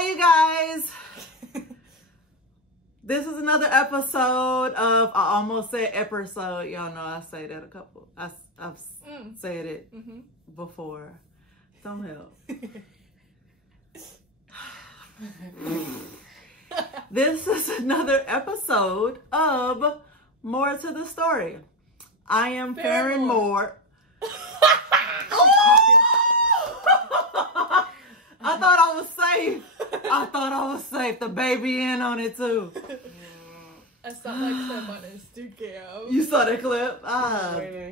Hi, you guys. This is another episode of, I almost said episode. Y'all know I say that a couple. I've said it before. Don't help. This is another episode of More to the Story. I am Farron Moore. I thought I was safe. The baby in on it too. I saw that clip on Instagram. You saw that clip?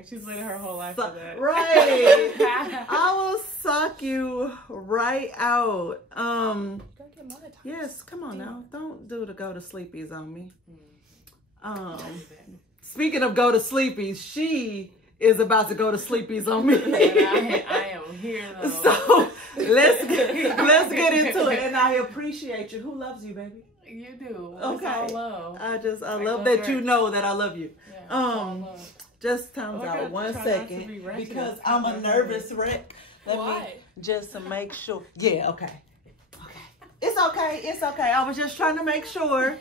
She's waiting her whole life for that. Right. I will suck you right out. Yes, come on now. Don't do the go to sleepies on me. Speaking of go to sleepies, she is about to go to sleepies on me. I am here though. So let's get into it. And I appreciate you. Who loves you, baby? You do. Okay. It's all love. I love that you know that I love you. Yeah, just times out 1 second because I'm a nervous wreck. Why? Just to make sure. Yeah, okay. It's okay. I was just trying to make sure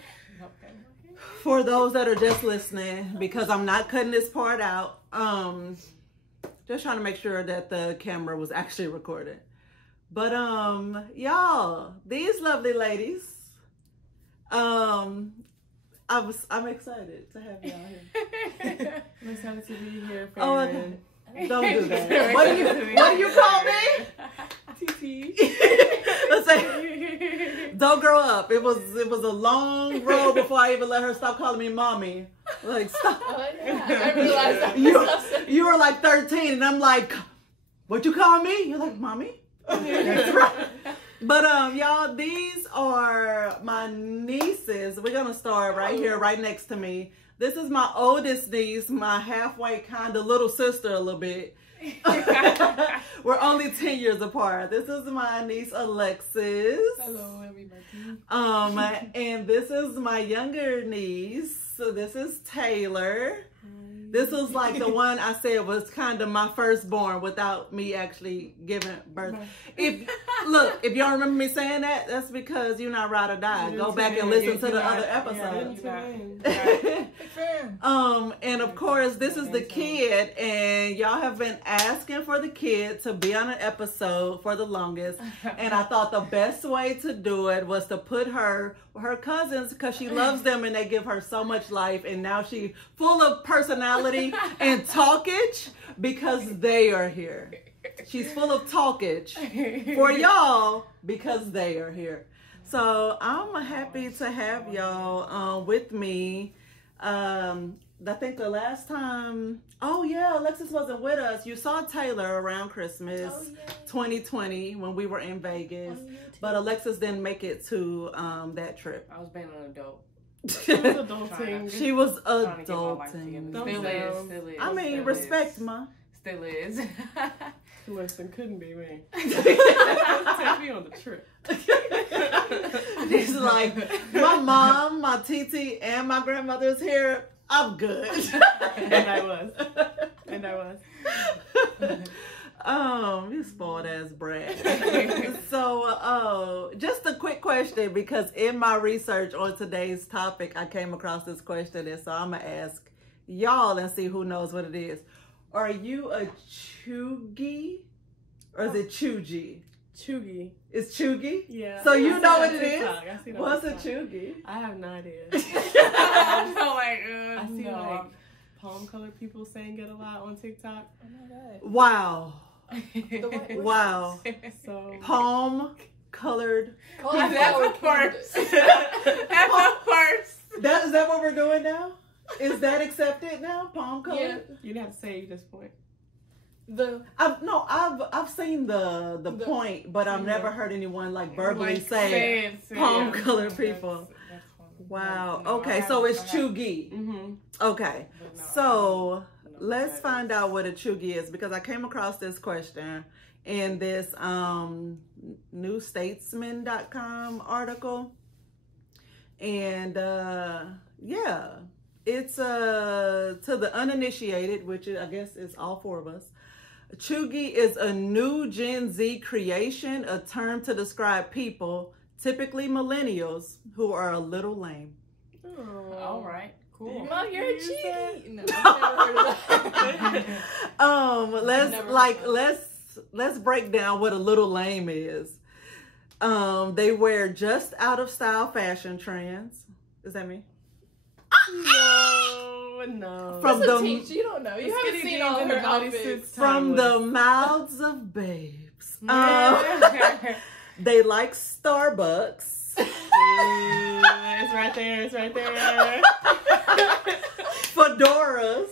for those that are just listening, because I'm not cutting this part out. Just trying to make sure that the camera was actually recorded. But y'all, these lovely ladies, I'm excited to have y'all here. I'm excited to be here. Oh, okay. Don't do that. What do you call me? TT. Let's say, don't grow up. It was a long road before I even let her stop calling me mommy. Like, stop. Oh, yeah. I realized that. You were like 13, and I'm like, what you call me? You're like, mommy? That's right. But y'all, these are my nieces. We're gonna start right here, right next to me. This is my oldest niece, my halfway kind of little sister a little bit. We're only 10 years apart. This is my niece Alexis. Hello, everybody. And this is my younger niece. So this is Taylor. This was like the one I said was kind of my firstborn without me actually giving birth. If y'all remember me saying that, that's because you're not ride or die. Go back and listen to the other episodes. And of course, this is the kid, and y'all have been asking for the kid to be on an episode for the longest. And I thought the best way to do it was to put her cousins, because she loves them and they give her so much life, and now she's full of personality and talkage because they are here. She's full of talkage for y'all because they are here. So I'm happy to have y'all with me. I think the last time, Alexis wasn't with us. You saw Taylor around Christmas 2020 when we were in Vegas, but Alexis didn't make it to that trip. I was being an adult. She was adulting. Still is. I mean, respect, ma. Still is. Listen, couldn't be me. Take me on the trip. She's like, my mom, my TT, and my grandmother's here. I'm good. And I was. You spoiled ass brat. So, just a quick question, because in my research on today's topic, I came across this question, and so I'm gonna ask y'all and see who knows what it is. Are you a chuggy, or is it chugi? Chuggy. It's chuggy? Yeah. So you know what it is? What's a chuggy? I have no idea. I see like palm colored people saying it a lot on TikTok. Oh my god. Wow. Wow. So palm colored. That's of course. That's of course. Is that what we're doing now? Is that accepted now? Palm colored? yeah, you didn't have to say at this point. I've seen the point, but I've never heard anyone like verbally say palm colored people. That's Wow. Okay, so it's chuggy. Okay, so let's find out what a chuggy is, because I came across this question in this newstatesman.com article, and it's to the uninitiated, which I guess is all four of us. Chuggy is a new Gen Z creation, a term to describe people typically millennials who are a little lame. Oh, all right. Cool. Mom, you're a cheaty. No, I've never heard of that. Let's break down what a little lame is. They wear just out of style fashion trends. Is that me? No. From That's a the teach. You don't know. You haven't seen all her outfits. from the mouths of babes. Yeah. They like Starbucks. It's right there. It's right there. Fedoras.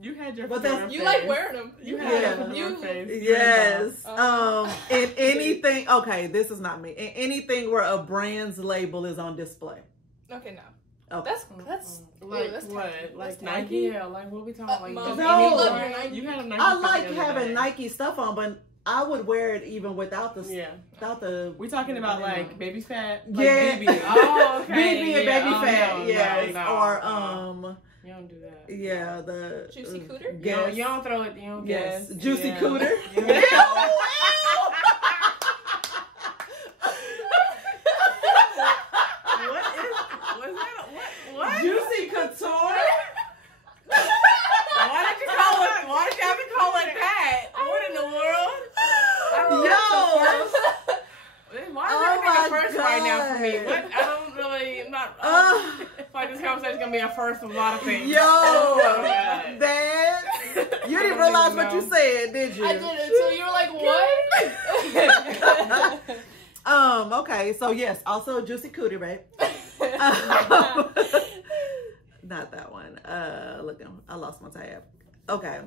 You had your But fedora that's- You phase. like wearing them. You Yeah. had your fedora phase. Yes. Oh. And anything. Okay, this is not me. And anything where a brand's label is on display. Okay, no. Okay. That's Like that's what? tacky. Like That's Nike? tacky. Yeah, like what we talking like Mom, the No. you you love love your Nike? Nike. You had a Nike. I fit like the other having day. Nike stuff on, but I would wear it even without the Yeah. without the. We talking about like baby fat? Like Yeah. BB. Oh, okay. BB and Yeah. baby Oh, fat, no, yes, no, or no. You don't do that. yeah, the Juicy cooter? Yes. You don't throw it. You don't Yes, guess. juicy Yeah. cooter. Yeah. What? Juicy couture. Why did you call it? Why did you have to call it that? What in the world? Yo. Why is Oh everything my a first right now for me? God. What? I don't really. I'm not. I feel like this conversation's gonna be a first of a lot of things. Yo, Oh, God. that you didn't realize what you said, did you? I did it too. You were like, what? Okay, so yes, also juicy cootie, right? Not that one. Look, I lost my tab. Okay.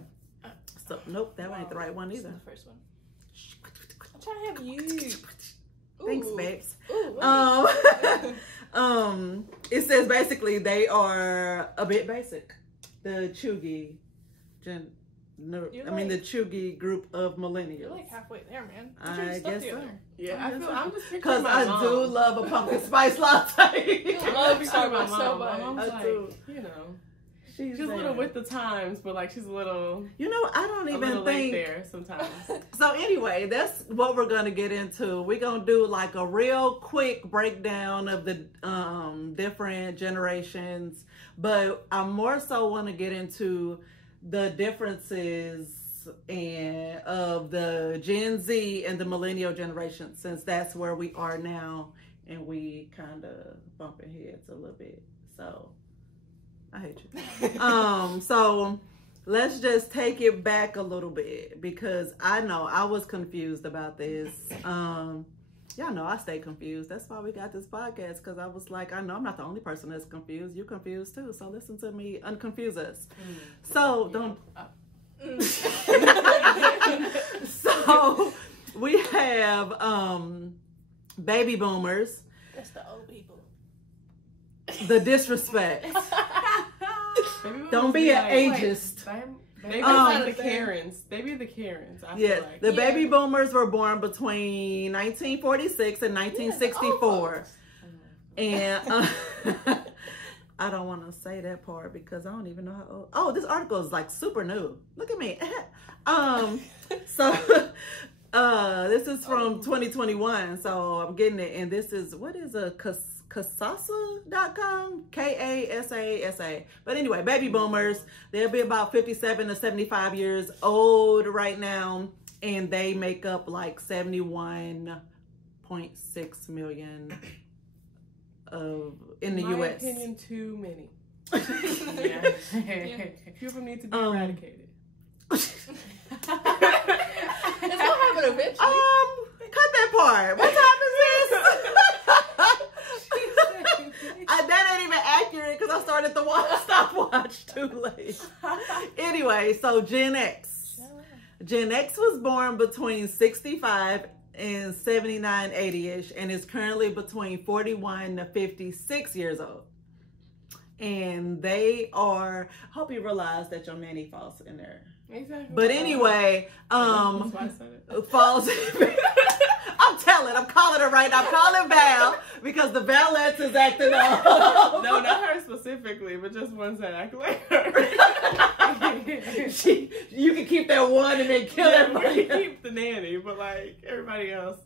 So nope, that ain't the right one This is either. the first one. I'm trying to have you. Thanks, Ooh. babes. Ooh, wait. It says basically they are a bit basic. The Chugi, the Chugi group of millennials. You're like halfway there, man. I Get your stuff guess so. together. Yeah, I feel. I'm just picturing Because my I mom. do love a pumpkin spice latte. You I'm love just picturing my Starbucks so mom. much. My mom's I like, do. you know, She's she's a little with the times, but like she's a little. You know, I don't A even little late think. there sometimes. So anyway, that's what we're gonna get into. We're gonna do like a real quick breakdown of the different generations, but I more so want to get into the differences and of the Gen Z and the millennial generation, since that's where we are now, and we kind of bumping heads a little bit. So I hate you. So let's just take it back a little bit, because I know I was confused about this. Y'all know I stay confused. That's why we got this podcast, because I was like, I know I'm not the only person that's confused. You're confused too. So listen to me unconfuse us. So don't. So we have baby boomers, That's the old people. the disrespect. Maybe we Don't must be an like, ageist. Maybe Um, the Karens. Maybe the Karens. I Yeah, feel like. the Yeah. baby boomers were born between 1946 and 1964. And I don't want to say that part because I don't even know how old. Oh, this article is like super new. Look at me. So this is from 2021. So I'm getting it. And this is, what is a Kasasa.com? Kasasa. But anyway, baby boomers, they'll be about 57 to 75 years old right now. And they make up like 71.6 million in the In my U.S. opinion, too many. Yeah. Few of them need to be eradicated. It's gonna happen eventually. Cut that part. What time is this? That ain't even accurate because I started the stopwatch too late. Anyway, so Gen X. Gen X was born between 65 and 79, 80-ish, and is currently between 41 to 56 years old. And they are, I hope you realize that your nanny falls in there. Exactly. But anyway, That's why I said it. falls. I'm calling her right now. I'm calling Val because the Valettes is acting up. No, not her specifically, but just ones that act like her. You can keep that one and then kill We everybody can keep the nanny, but like everybody else.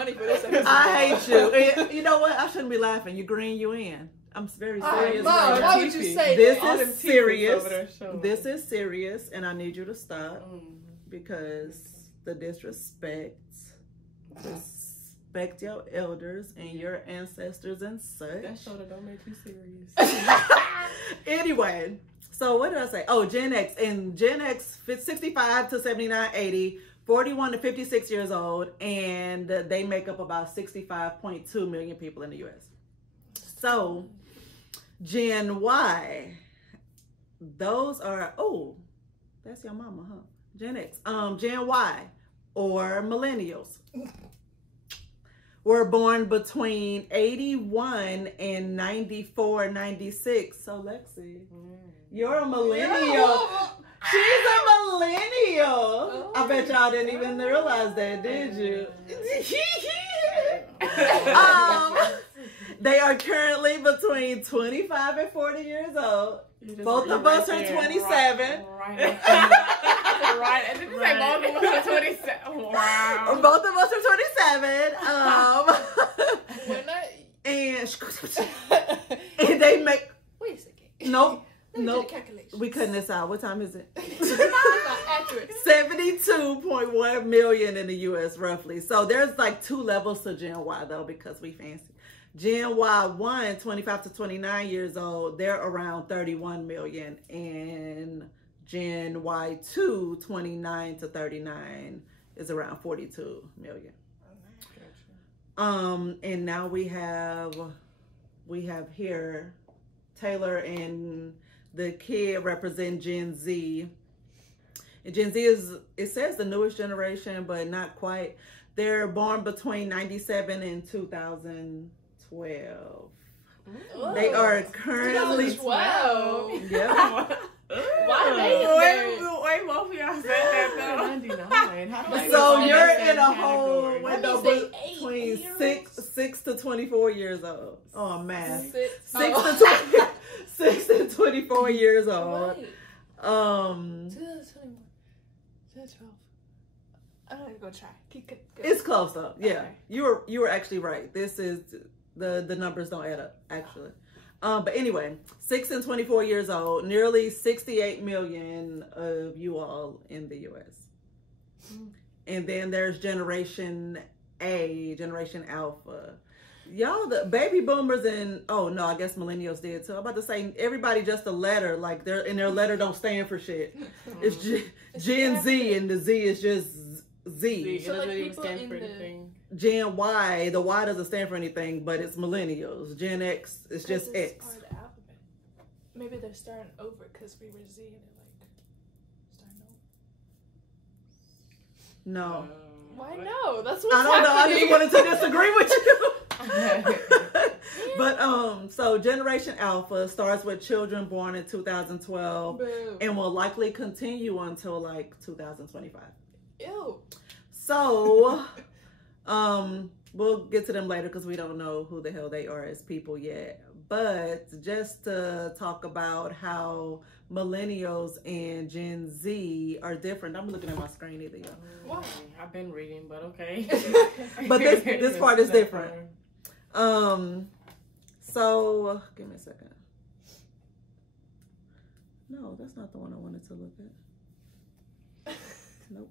money for this episode. I hate you. And you know what? I shouldn't be laughing. You green, you in. I'm very serious. Mom, why would you say this that? is serious. This is serious, and I need you to stop because the disrespect. Respect your elders and your ancestors and such. That shoulder don't make you serious. Anyway, so what did I say? Oh, Gen X. And Gen X fits 65 to 79, 80, 41 to 56 years old, and they make up about 65.2 million people in the U.S. So, Gen Y, those are, oh, that's your mama, huh? Gen X. Gen Y, or millennials, were born between 81 and 94, 96. So, Lexi, you're a millennial. She's a millennial. I bet y'all didn't even realize that, did you? They are currently between 25 and 40 years old. Both of us are 27. Right. And did you say both of us are 27? Wow. Both of us are 27. And they make. Wait a second. Nope. Let me do Nope. the calculation. We cutting this out. What time is it? It's not accurate. 72.1 million in the U.S. roughly. So there's like 2 levels to Gen Y though, because we fancy. Gen Y1, 25 to 29 years old, they're around 31 million. And Gen Y2, 29 to 39, is around 42 million. And now we have here Taylor and the kid represent Gen Z. And Gen Z is, it says the newest generation, but not quite. They're born between 97 and 2012. Oh. They are currently 2012. Yeah. Why they? Wait, both of y'all said that though. 99. So you're in a whole window That means they between 8 6 to 24 years old. Oh, math. 6 to 24 years old. Right. 2021. 2012. I'm gonna go try. Go. It's close though. Yeah, Okay. you were actually right. This is the numbers don't add up actually. But anyway, 6 and 24 years old, nearly 68 million of you all in the U.S. And then there's Generation A, Generation Alpha. Y'all, the baby boomers and, oh no, I guess millennials did too. I'm about to say everybody just a letter, like their letter don't stand for shit. It's Gen Z and the Z is just Z. So, like, doesn't even people stand in for the- anything. Gen Y, the Y doesn't stand for anything, but it's millennials. Gen X is just it's X. part of the alphabet. Maybe they're starting over because we were Z and they're like starting over. No. Why no? That's what's I don't know. I happening. just wanted to disagree with you. But so Generation Alpha starts with children born in 2012 Boo. and will likely continue until like 2025. Ew. So we'll get to them later because we don't know who the hell they are as people yet. But just to talk about how millennials and Gen Z are different. I'm looking at my screen either, y'all. Why? I've been reading, but okay. But this part is different. So give me a second. No, that's not the one I wanted to look at. Nope.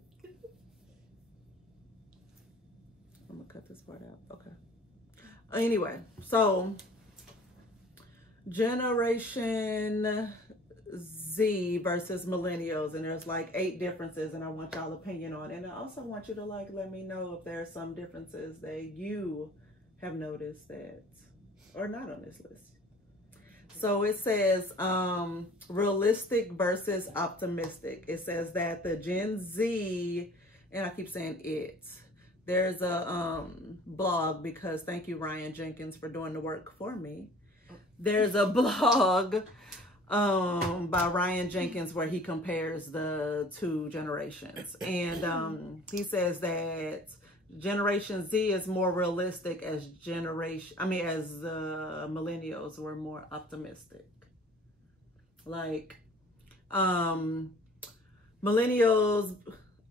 I'm gonna cut this part out. Okay. Anyway, so Generation Z versus millennials, and there's like 8 differences, and I want y'all opinion on it. And I also want you to like let me know if there are some differences that you have noticed that are not on this list. So it says realistic versus optimistic. It says that the Gen Z, and I keep saying it, there's a blog, because thank you Ryan Jenkins for doing the work for me. There's a blog by Ryan Jenkins where he compares the 2 generations, and he says that Generation Z is more realistic as millennials were more optimistic. Like millennials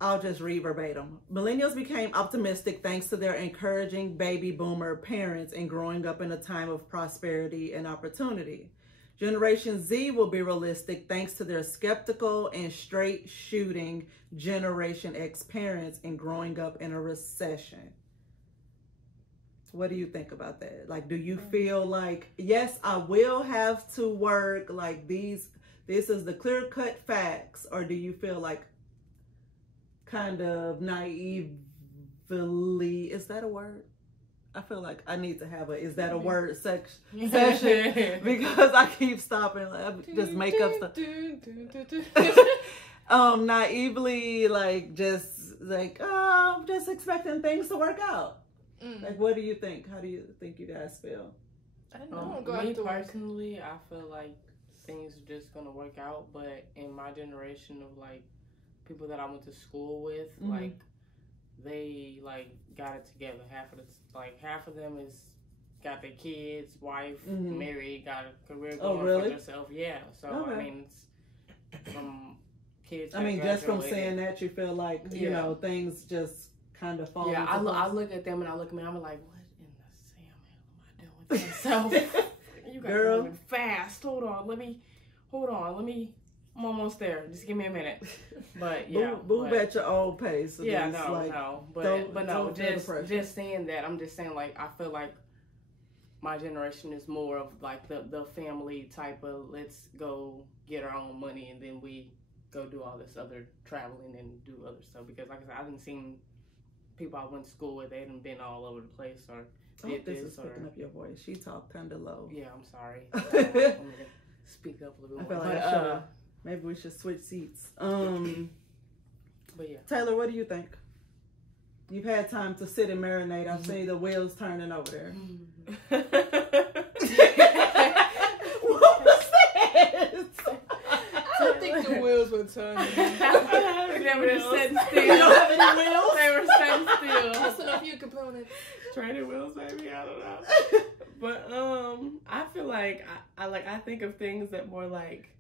I'll just read verbatim. Millennials became optimistic thanks to their encouraging baby boomer parents and growing up in a time of prosperity and opportunity. Generation Z will be realistic thanks to their skeptical and straight shooting Generation X parents and growing up in a recession. What do you think about that? Like, do you feel like, yes, I will have to work, like this is the clear-cut facts, or do you feel like kind of naively, is that a word? I feel like I need to have is that a word session because I keep stopping, like, just make up stuff. Naively, like, just like, I'm just expecting things to work out. Like, what do you think? How do you think you guys feel? I don't know. Me personally, I feel like things are just gonna work out, but in my generation of like people that I went to school with, like they like got it together. Half of them is got their kids, wife, married, got a career going for themselves. Yeah. So I mean, it's from kids. I mean, just from saying that, you feel like you know things just kind of fall. Yeah, I look at them and I look at me. I'm like, what in the Sam am I doing with myself? You guys are moving fast. Hold on. Let me. I'm almost there. Just give me a minute. But yeah, move at your own pace. But just saying that, I'm just saying, like, I feel like my generation is more of like the family type of, let's go get our own money and then we go do all this other traveling and do other stuff. Because like I said, I didn't see people I went to school with, they hadn't been all over the place or did this is picking up your voice. She talked kind of low. Yeah, I'm sorry. I'm gonna speak up a little bit more. I feel like maybe we should switch seats. But yeah. Taylor, what do you think? You've had time to sit and marinate. I've seen the wheels turning over there. What was that? I think the wheels were turning. They were just sitting still. You don't have any wheels? They were sitting still. That's enough you component. Training wheels, maybe, I don't know. But I feel like I think of things that more like,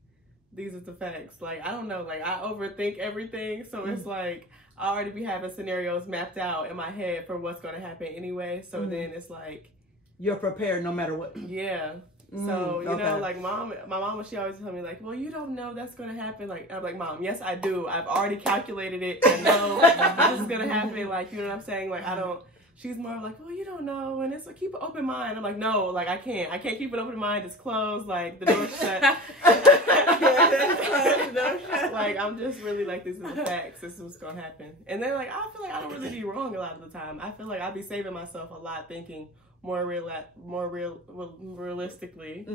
these are the facts. Like, I don't know, like, I overthink everything, so it's like I already be having scenarios mapped out in my head for what's going to happen anyway, so then it's like you're prepared no matter what. Yeah. So, you know, like my mom, she always tell me, like, well, you don't know that's going to happen. Like, I'm like, Mom, yes, I do. I've already calculated it. I know this is going to happen. Like, you know what I'm saying? Like, I don't. She's more like, well, you don't know, and it's like, keep an open mind. I'm like, no, like, I can't keep an open mind. It's closed, like, the door's shut. Like, I'm just really like, this is the facts. This is what's gonna happen. And then, like, I feel like I don't really be wrong a lot of the time. I feel like I be saving myself a lot, thinking more realistically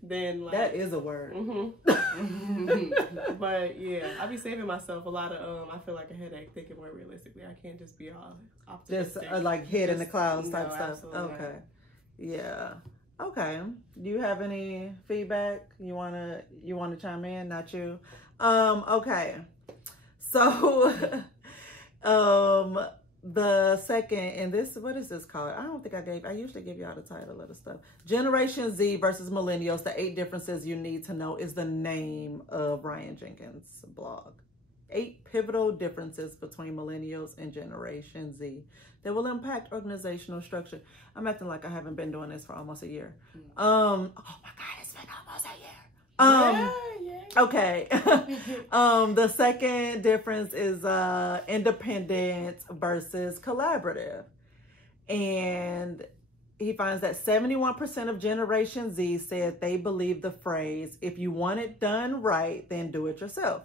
than like. That is a word. But yeah, I be saving myself a lot of I feel like a headache thinking more realistically. I can't just be all optimistic. Just like head in the clouds type stuff. Absolutely. Okay. Yeah. Okay. Do you have any feedback? You wanna chime in? Not you. Okay. So the second, and this, what is this called? I don't think I usually give y'all the title of the stuff. Generation Z versus Millennials, the 8 differences you need to know is the name of Ryan Jenkins' blog. 8 pivotal differences between Millennials and Generation Z that will impact organizational structure. I'm acting like I haven't been doing this for almost a year. Oh my God, it's been almost a year. Okay. The second difference is independent versus collaborative. And he finds that 71% of Generation Z said they believe the phrase, if you want it done right, then do it yourself.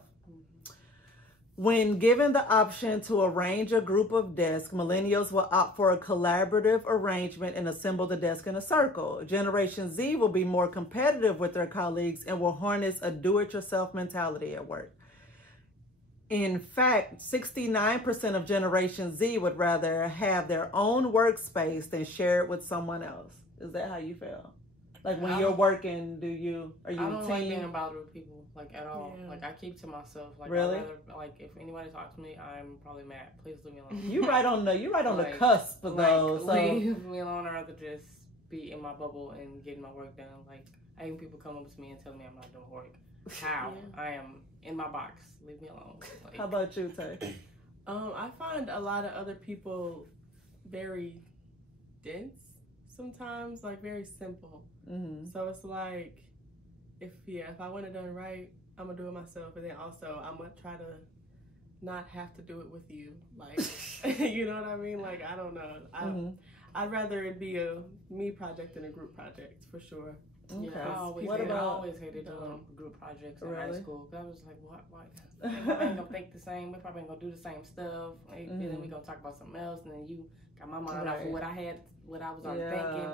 When given the option to arrange a group of desks, Millennials will opt for a collaborative arrangement and assemble the desk in a circle. Generation Z will be more competitive with their colleagues and will harness a do-it-yourself mentality at work. In fact, 69% of Generation Z would rather have their own workspace than share it with someone else. Is that how you feel? Like when you're working, are you I don't like being bothered with people, like, at all. Yeah. Like, I keep to myself. Like, really? I'd rather, like, if anybody talks to me, I'm probably mad. Please leave me alone. You right on the cusp of those. So. Leave me alone. I'd rather just be in my bubble and getting my work done. Like, I hate people come up to me and tell me I'm not doing work. How? I am in my box. Leave me alone. Like, how about you, Tay? I find a lot of other people very dense sometimes, like very simple. So it's like, if I want it done right, I'm gonna do it myself, and then also I'm gonna try to not have to do it with you, like you know what I mean? Like, I don't know. I'd rather it be a me project than a group project for sure. Okay. Yeah, I always hated doing group projects in high school. I was like, why? They probably ain't gonna think the same. We probably ain't gonna do the same stuff. And then we gonna talk about something else. And then you got my mind off of what I was already thinking.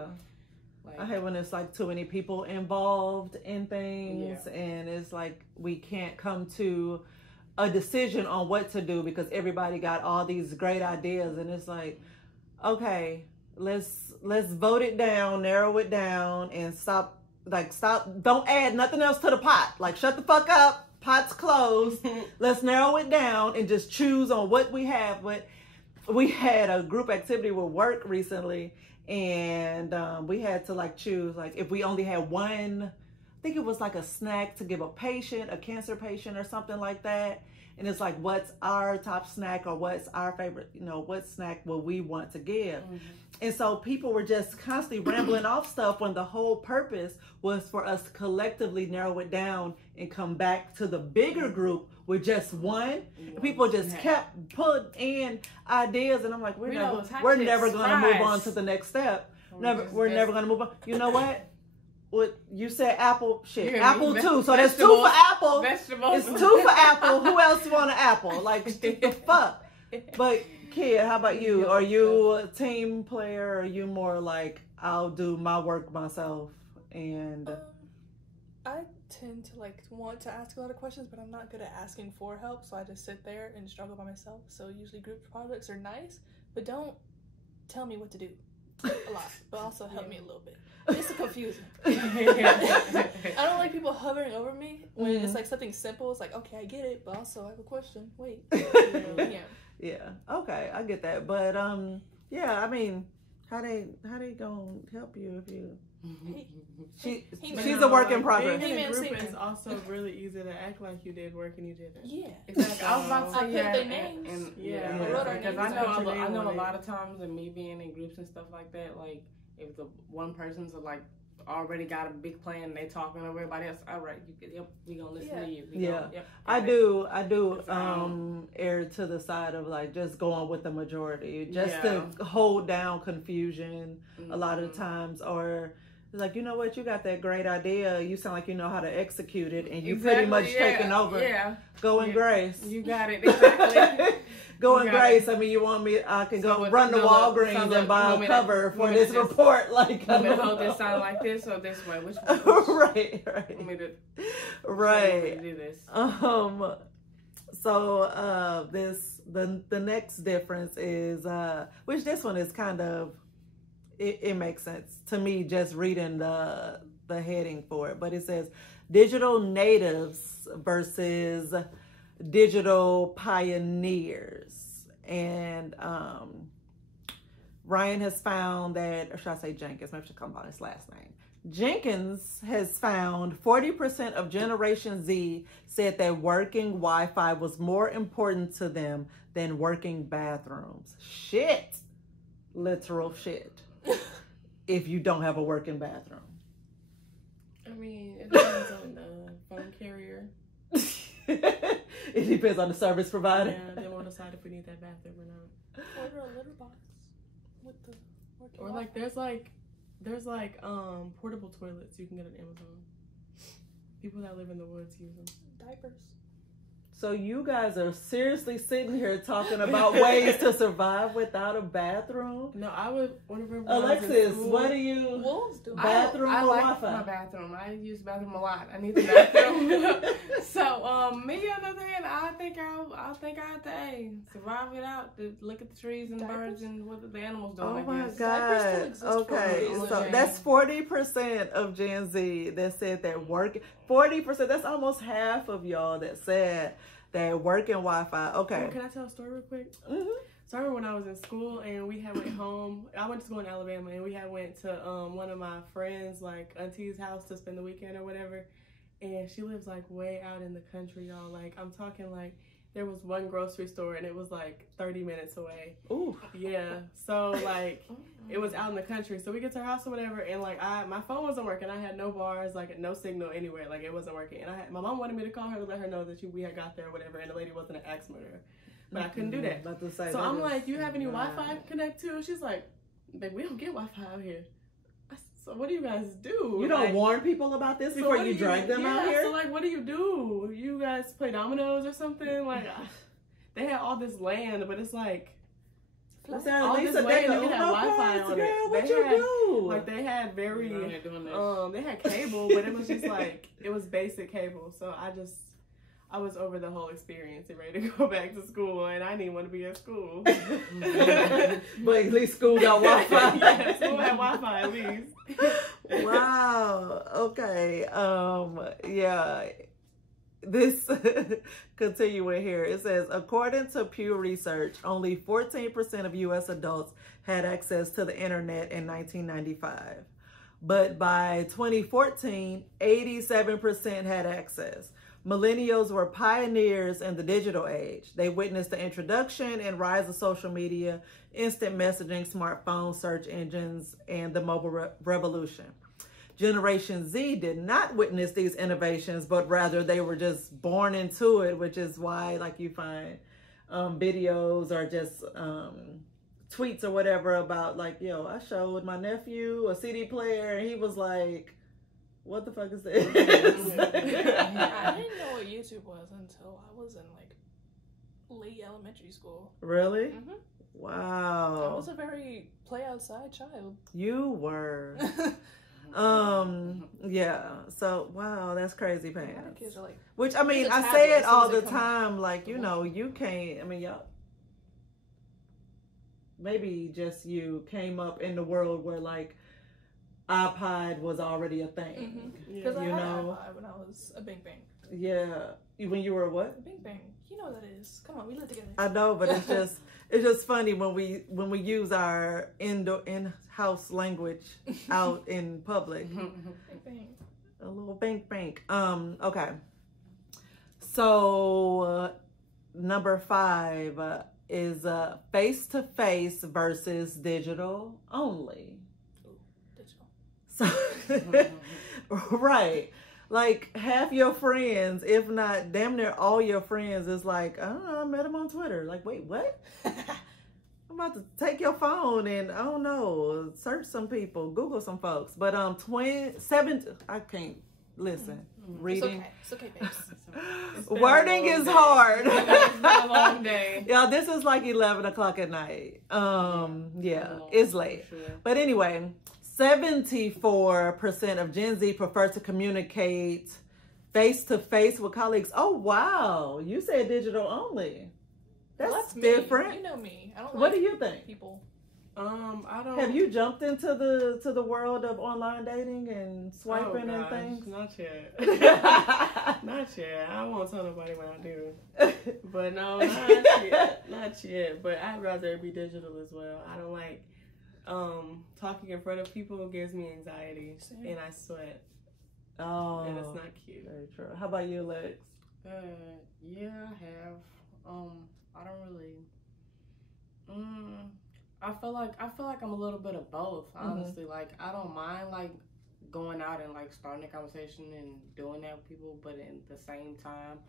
Like, I hate when it's like too many people involved in things, and it's like we can't come to a decision on what to do because everybody got all these great ideas, and it's like, okay, let's vote it down, narrow it down, and stop. Don't add nothing else to the pot. Like, shut the fuck up. Pot's closed. Let's narrow it down and just choose on what we have. But we had a group activity with work recently, and we had to like choose, like, if we only had one, I think it was like a snack to give a cancer patient or something like that. And it's like, what's our top snack, or what's our favorite, what snack will we want to give? And so people were just constantly rambling off stuff when the whole purpose was for us to collectively narrow it down and come back to the bigger group with just one. People just kept putting in ideas, and I'm like, we're never going to move on to the next step. We're never going to move on. You know what? What you said, apple shit, apple too. So there's 2 for apple. Vegetables. It's 2 for apple. Who else want an apple? Like, the fuck. But kid, how about you? Are you a team player, or are you more like, I'll do my work myself? And I tend to like want to ask a lot of questions, but I'm not good at asking for help, so I just sit there and struggle by myself. So usually group projects are nice, but don't tell me what to do a lot, but also help me a little bit. It's confusing. I don't like people hovering over me when it's like something simple. It's like, okay, I get it, but also I have a question. Wait. Yeah. Okay, I get that. But yeah, I mean, how they gonna help you if you? She's a work in progress. Being in a group is also really easy to act like you did work and you didn't. Yeah. Exactly. I was about to say their names. Because I know a lot of times, and me being in groups and stuff like that, like, if the one person's like already got a big plan and they talking over everybody else, all right, we gonna listen to you. I do err to the side of like just going with the majority, just to hold down confusion a lot of the times, or it's like, you know what, you got that great idea, you sound like you know how to execute it, and you pretty much taking over. Go in grace. You got it, exactly. Go in grace. I mean, you want me, I can go run to Walgreens and buy a cover for this report. Like, want me to hold this sound like this or this way? Which right. Want me to do this? So the next difference is which this one is kind of it makes sense to me just reading the heading for it, but it says digital natives versus digital pioneers. And Ryan has found that, or should I say Jenkins, maybe I should call him by his last name. Jenkins has found 40% of Generation Z said that working Wi-Fi was more important to them than working bathrooms. Shit. Literal shit. If you don't have a working bathroom. I mean, it depends on the phone carrier. It depends on the service provider. Yeah, then we'll decide if we need that bathroom or not. Order a litter box with the working or like there's like portable toilets you can get on Amazon. People that live in the woods use them. Diapers. So you guys are seriously sitting here talking about ways to survive without a bathroom? No, I would. Alexis, what do you? Wolves do. Bathroom I or like Wi-Fi? my bathroom. I use the bathroom a lot. I need the bathroom. So me on the other hand, I think I have to survive without to look at the trees and the birds and what the animals doing. Oh my I guess. God. Okay, so that's 40% of Gen Z that said that working. 40%. That's almost half of y'all that said that working Wi-Fi. Okay. Oh, can I tell a story real quick? Mm-hmm. So I remember when I was in school and we had went home. I went to school in Alabama and we had went to one of my friends, like auntie's house, to spend the weekend or whatever. And she lives like way out in the country, y'all. Like I'm talking like there was one grocery store and it was like 30 minutes away. Ooh. Yeah. So like it was out in the country. So we get to our house or whatever, and like my phone wasn't working. I had no bars, like no signal anywhere. Like it wasn't working. And my mom wanted me to call her to let her know that we had got there or whatever, and the lady wasn't an axe murderer. But I couldn't do that. So I'm like, you have any Wi-Fi connect to? She's like, babe, we don't get Wi-Fi out here. So what do you guys do? You don't warn people about this before you drag them out here? So like, what do? You guys play dominoes or something? Like, they had all this land, but it's like, all this land, you can have Wi-Fi on it. What you do? Like they had they had cable, but it was just like, it was basic cable. So I was over the whole experience and ready to go back to school, and I didn't want to be at school. But at least school got Wi-Fi. Yeah, school had Wi-Fi at least. Wow. Okay. Yeah. This continuing here. It says, according to Pew Research, only 14% of U.S. adults had access to the internet in 1995. But by 2014, 87% had access. Millennials were pioneers in the digital age. They witnessed the introduction and rise of social media, instant messaging, smartphones, search engines, and the mobile revolution. Generation Z did not witness these innovations, but rather they were just born into it, which is why, like, you find videos or just tweets or whatever about, like, yo, I showed my nephew a CD player, and he was like, what the fuck is this? I didn't know what YouTube was until I was in like late elementary school. Really? Mm-hmm. Wow. I was a very play outside child. You were. Yeah. So wow, that's crazy pants. Kids are like, which I mean, I say it all the time. Like, you know, you can't. I mean, y'all. Maybe just you came up in the world where like iPod was already a thing. Because I had an iPod when I was a Bing Bang. Yeah. When you were what? A Bing Bang. You know what that is. Come on, we live together. I know, but it's just funny when we use our in-house language out in public. Bing Bang. A little bank. Okay. So number 5 is face-to-face versus digital only. So, right. Like half your friends, if not damn near all your friends, is like, I don't know, I met him on Twitter. Like, wait, what? I'm about to take your phone and, I don't know, search some people, Google some folks. But I can't listen. Reading. It's okay, babes. Wording is hard. It's been a long day. Yeah, this is like 11 o'clock at night. Yeah, it's late. Sure. But anyway, 74% of Gen Z prefer to communicate face-to-face with colleagues. Oh, wow. You said digital only. That's different. Me. You know me. I don't what do you think? People. I don't. Have you jumped into the world of online dating and swiping and things? Not yet. Not yet. I won't tell nobody when I do. But no, not yet. But I'd rather it be digital as well. I don't like talking in front of people. Gives me anxiety and I sweat. Oh, and it's not cute. Very true. How about you, Lex? Yeah, I have. I don't really. I feel like I'm a little bit of both, honestly. Like, I don't mind, like, going out and, like, starting a conversation and doing that with people, but at the same time,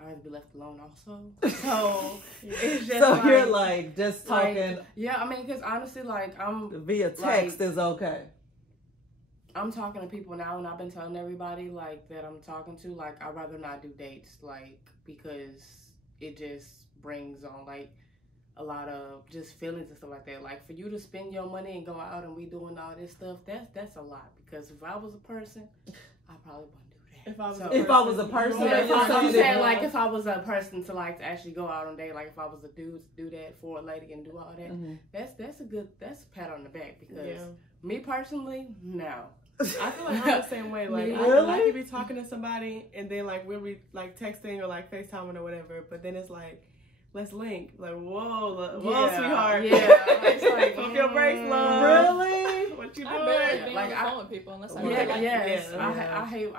I'd rather be left alone also. So, it's just so like, you're, like, just talking... Like, yeah, I mean, because honestly, like, I'm... Via text is okay. I'm talking to people now, and I've been telling everybody, like, that I'm talking to, like, I'd rather not do dates, like, because it just brings on, like, a lot of just feelings and stuff like that. Like, for you to spend your money and go out and we doing all this stuff, that's a lot. Because if I was a person, I probably wouldn't do that. If I was a person, I'm saying, like, if I was a person to, like, to actually go out on a date, like, if I was a dude to do that for a lady and do all that, that's a pat on the back. Because me personally, no. I feel like I'm the same way. Like, really? I could be talking to somebody and then, like, we'll be, like, texting or, like, FaceTiming or whatever, but then it's like, let's link. Like, whoa, sweetheart. Yeah. It's like, pump your brakes, love. Really? What you doing? I barely be on the phone with people unless I I hate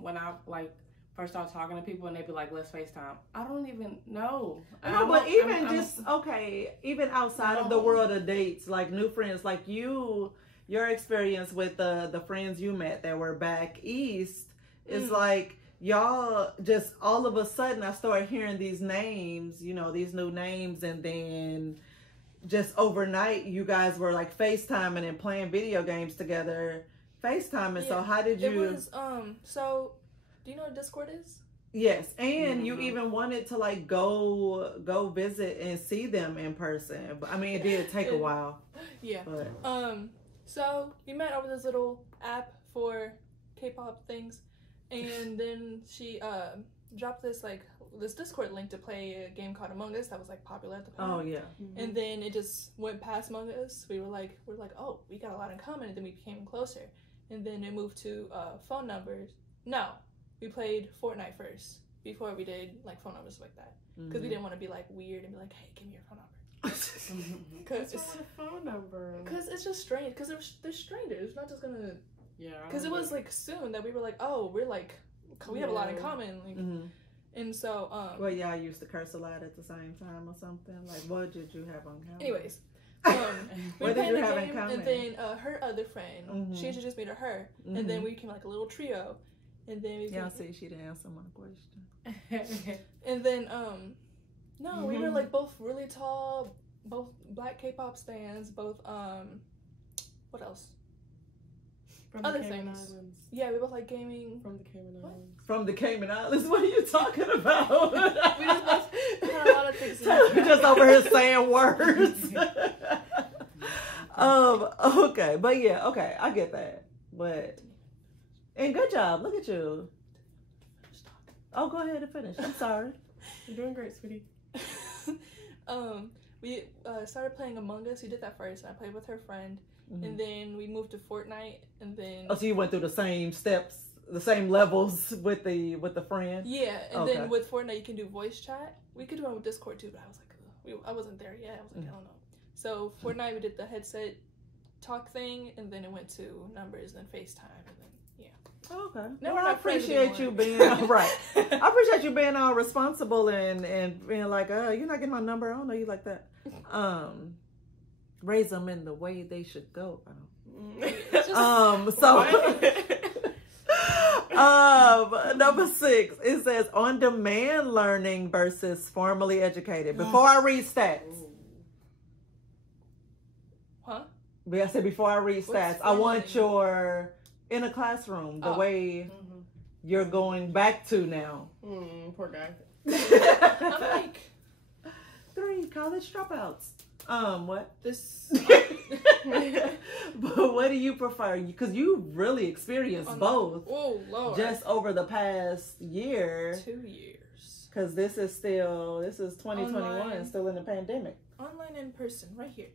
when I, like, first start talking to people and they be like, let's FaceTime. I don't even know. No, but even outside of the world of dates, like new friends, like your experience with the friends you met that were back east is like, y'all just all of a sudden I started hearing these names, these new names, and then just overnight you guys were like FaceTiming and playing video games together. FaceTiming. Yeah. So how did you? It was so. Do you know what Discord is? Yes, and you even wanted to like go visit and see them in person. But I mean, it did take a while. Yeah. But. So we met over this little app for K-pop things, and then she dropped this Discord link to play a game called Among Us that was like popular at the time. Oh yeah. And then it just went past Among Us. We're like, oh, we got a lot in common, and then we became closer. And then it moved to phone numbers. No, we played Fortnite first before we did like phone numbers like that, because we didn't want to be like weird and be like, hey, give me your phone number. Because it's a phone number. Because it's just strange. Because they're strangers. It's not just gonna. Yeah. Because it was like soon that we were like, oh, we have a lot in common. Like, and so well, y'all used to curse a lot at the same time or something. Like, what did you have on common? Anyways. What did you have in common? And then her other friend, she introduced me to her, and then we became like a little trio, and then we. Y'all see, she didn't answer my question. And then no, we were like both really tall, both black K-pop stans, both what else? From other the Cayman things. Islands. Yeah, we both like gaming. From the Cayman Islands. From the Cayman Islands? What are you talking about? We just both had a lot of things. We're just over here saying words. Okay, but yeah, okay, I get that. But and good job. Look at you. Oh, go ahead and finish. I'm sorry. You're doing great, sweetie. We started playing Among Us. We did that first, and I played with her friend. And then we moved to Fortnite, and then... Oh, so you went through the same steps, the same levels with the friend? Yeah, and then with Fortnite, you can do voice chat. We could do it with Discord, too, but I was like, I wasn't there yet. I was like, I don't know. So Fortnite, we did the headset talk thing, and then it went to numbers, and then FaceTime, and then, yeah. Okay. Now well, I appreciate you being... right. I appreciate you being all responsible and being like, you're not getting my number. I don't know you like that. Raise them in the way they should go. Number 6, it says on-demand learning versus formally educated. Before I read stats. Huh? I said before I read stats, I want your in a classroom, the way you're going back to now. Poor guy. I'm like 3 college dropouts. What? This. But what do you prefer? Because you really experienced both. Oh, Lord. Just over the past year. 2 years. Because this is 2021, Online. still in the pandemic. Online, in person, right here.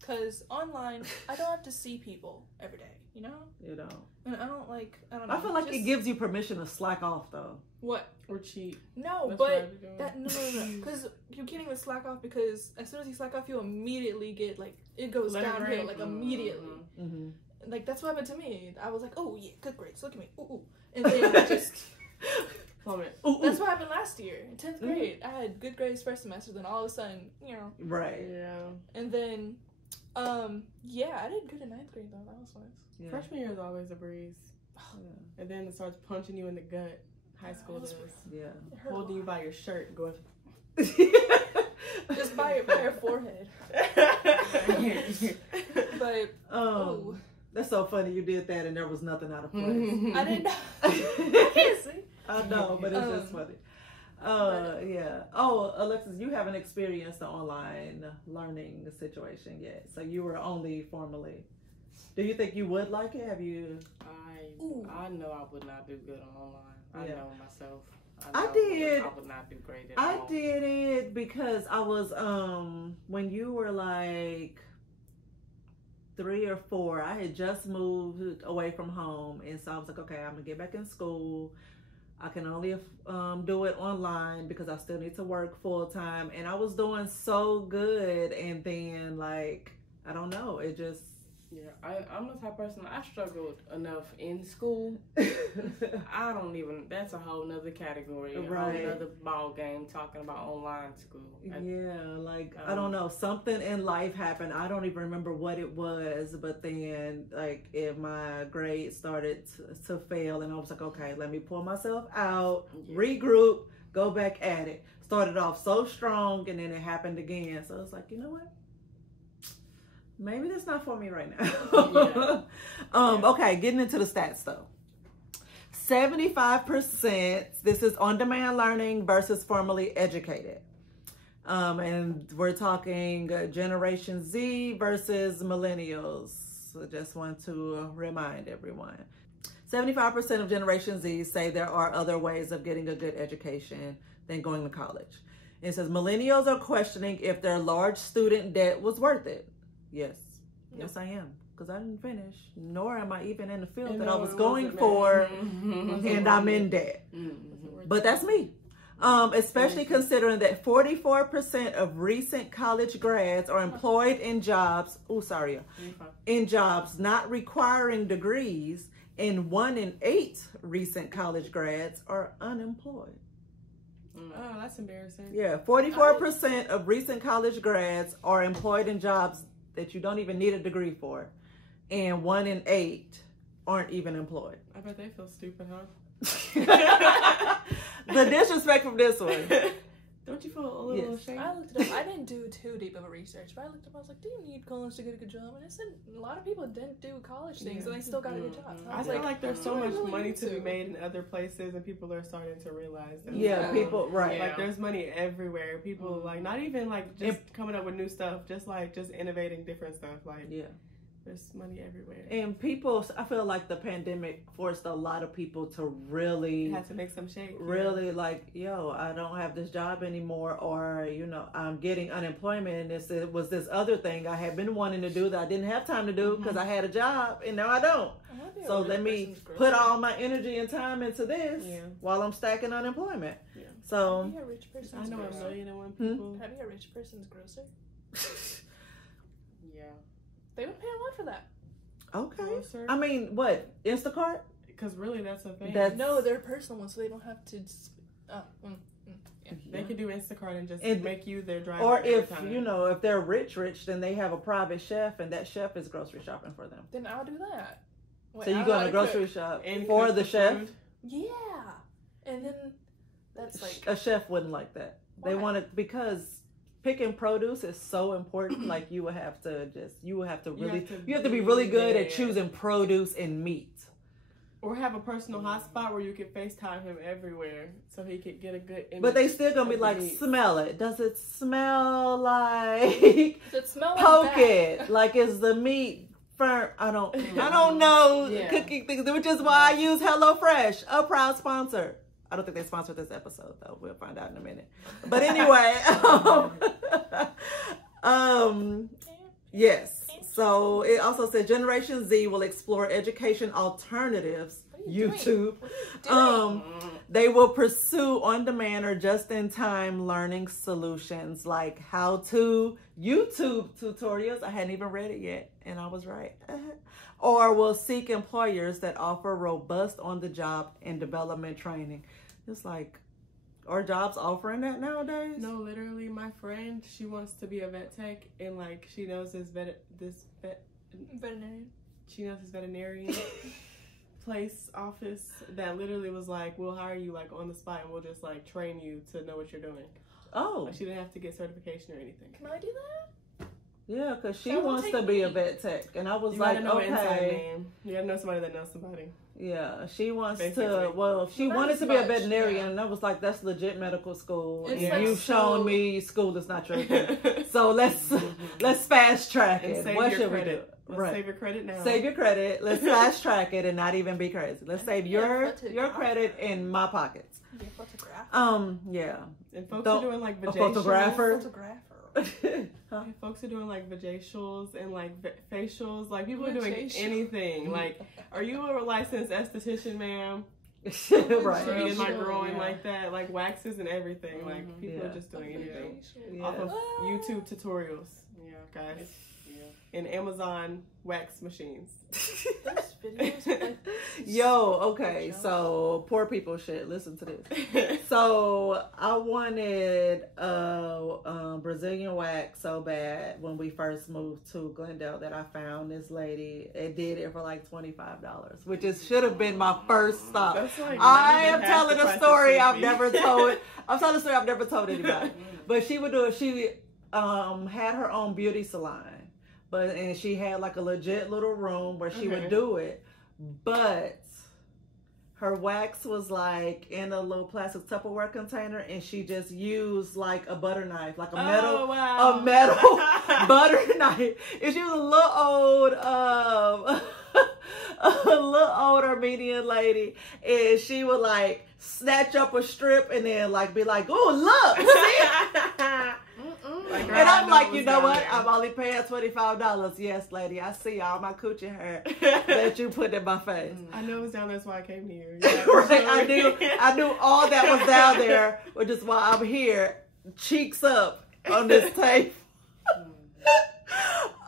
Because online, I don't have to see people every day, you know? You know. And I don't know. I feel like it gives you permission to slack off, though. What? Or cheat. No, That's but no. Because you can't even slack off, because as soon as you slack off, you immediately get, like, it goes downhill, like, immediately. Like, that's what happened to me. I was like, oh, yeah, good grades, look at me, ooh. And then I just... Plummet. That's what happened last year, in 10th grade. I had good grades first semester, then all of a sudden, Right. Yeah. And then, yeah, I did good in 9th grade, though. That was nice. Yeah. Freshman year is always a breeze. Yeah. And then it starts punching you in the gut. High school does. Yeah. Holding you by your shirt, going. Just by your forehead. But that's so funny you did that and there was nothing out of place. I didn't know. I can't see. I know, but it's just funny. Yeah. Oh, Alexis, you haven't experienced the online learning situation yet, so you were only formally. Do you think you would like it? Have you? I know I would not do good on online. I know myself. I did. I would not do great at all. I did it because I was when you were like 3 or 4, I had just moved away from home, and so I was like, okay, I'm gonna get back in school. I can only do it online because I still need to work full time, and I was doing so good, and then like I don't know, it just Yeah, I'm the type of person, I struggled enough in school. I don't even, that's a whole nother category, a whole nother ball game talking about online school. Yeah, like, I don't know, something in life happened. I don't even remember what it was, but then, like, if my grades started to fail, and I was like, okay, let me pull myself out, regroup, go back at it. Started off so strong, and then it happened again. So it's like, you know what? Maybe that's not for me right now. Okay, getting into the stats though. 75%, this is on-demand learning versus formally educated. And we're talking Generation Z versus Millennials. So just want to remind everyone. 75% of Generation Z say there are other ways of getting a good education than going to college. And it says Millennials are questioning if their large student debt was worth it. Yes. Yes, I am. Because I didn't finish, nor am I even in the field that I was going for, and I'm in debt. But that's me. Especially considering that 44% of recent college grads are employed in jobs, in jobs not requiring degrees, and 1 in 8 recent college grads are unemployed. Oh, that's embarrassing. Yeah, 44% of recent college grads are employed in jobs that you don't even need a degree for, and 1 in 8 aren't even employed. I bet they feel stupid, huh? The disrespect from this one. Don't you feel a little ashamed? I looked it up. I didn't do too deep of a research, but I looked up. I was like, "Do you need college to get a good job?" And it said a lot of people didn't do college things, and they still got a good job. I feel like there's so much money to be made in other places, and people are starting to realize that. Yeah, people, right? Like there's money everywhere. People like not even like just coming up with new stuff, just innovating different stuff. Like there's money everywhere. And people, I feel like the pandemic forced a lot of people to really had to make some shake. Really like, yo, I don't have this job anymore, or you know, I'm getting unemployment. And it was this other thing I had been wanting to do that I didn't have time to do because I had a job, and now I don't. So let me put all my energy and time into this while I'm stacking unemployment. Yeah. So have you a rich person's I know grocer? 1,000,001 people. Have you a rich person's grocer? Yeah. They would pay a lot for that. Okay. Grocer? I mean, what? Instacart? Because really, that's a thing. No, they're personal ones, so they don't have to. They can do Instacart and just make you their driver. Or if you know, if they're rich, then they have a private chef, and that chef is grocery shopping for them. Then I'll do that. Wait, so you go to grocery shop for the chef? Food? Yeah, and then that's like a chef wouldn't like that. Why? They want it because picking produce is so important. Like you have to be really good at choosing produce and meat. Or have a personal hotspot where you can FaceTime him everywhere so he could get a good image. But they still gonna be like, smell it. Does it smell like Does it smell poke it? Like is the meat firm? I don't know cooking things, which is why I use HelloFresh, a proud sponsor. I don't think they sponsored this episode though. We'll find out in a minute. But anyway, yes. So it also said Generation Z will explore education alternatives. YouTube. They will pursue on-demand or just-in-time learning solutions like how-to YouTube tutorials. I hadn't even read it yet, and I was right. Or will seek employers that offer robust on-the-job and development training. It's like, are jobs offering that nowadays? No, literally, my friend, she wants to be a vet tech, and like she knows this veterinarian. She knows this veterinarian office that literally was like, we'll hire you like on the spot, and we'll just like train you to know what you're doing. Oh, like, she didn't have to get certification or anything. Can I do that? Yeah, because she wants to be a vet tech, and I was like, okay, you gotta know somebody that knows somebody. Yeah, she wants to. Well, she wanted to be a veterinarian, and I was like, "That's legit medical school." And like you've shown me school is not your thing. So let's fast track it. What should we do? Let's save your credit now. Save your credit. Let's fast track it and not even be crazy. Let's save your credit in my pockets. Yeah. And folks are doing like photographer. Folks are doing like vajacials and like facials. Like people are doing anything. Like, are you a licensed esthetician, ma'am? Right. Treating my growing like that, like waxes and everything. Like people are just doing anything off of YouTube tutorials. Yeah, guys. and Amazon wax machines. Those videos with, like, Yo, okay, so poor people shit. Listen to this. So I wanted Brazilian wax so bad when we first moved to Glendale that I found this lady. It did it for like $25, which should have been my first stop. That's like I am telling a a story I've never told. I'm telling a story I've never told anybody. But she would do it. She had her own beauty salon. And she had like a legit little room where she would do it. But her wax was like in a little plastic Tupperware container, and she just used like a butter knife, like a metal butter knife. And she was a little old Armenian lady, and she would like snatch up a strip and then like be like, "Oh, look, see?" Like, and I'm like, you know what? I'm only paying $25. Yes, lady, I see all my coochie hair that you put in my face. I know it was down there, that's why I came here. Right? I knew all that was down there, which is why I'm here, cheeks up on this tape.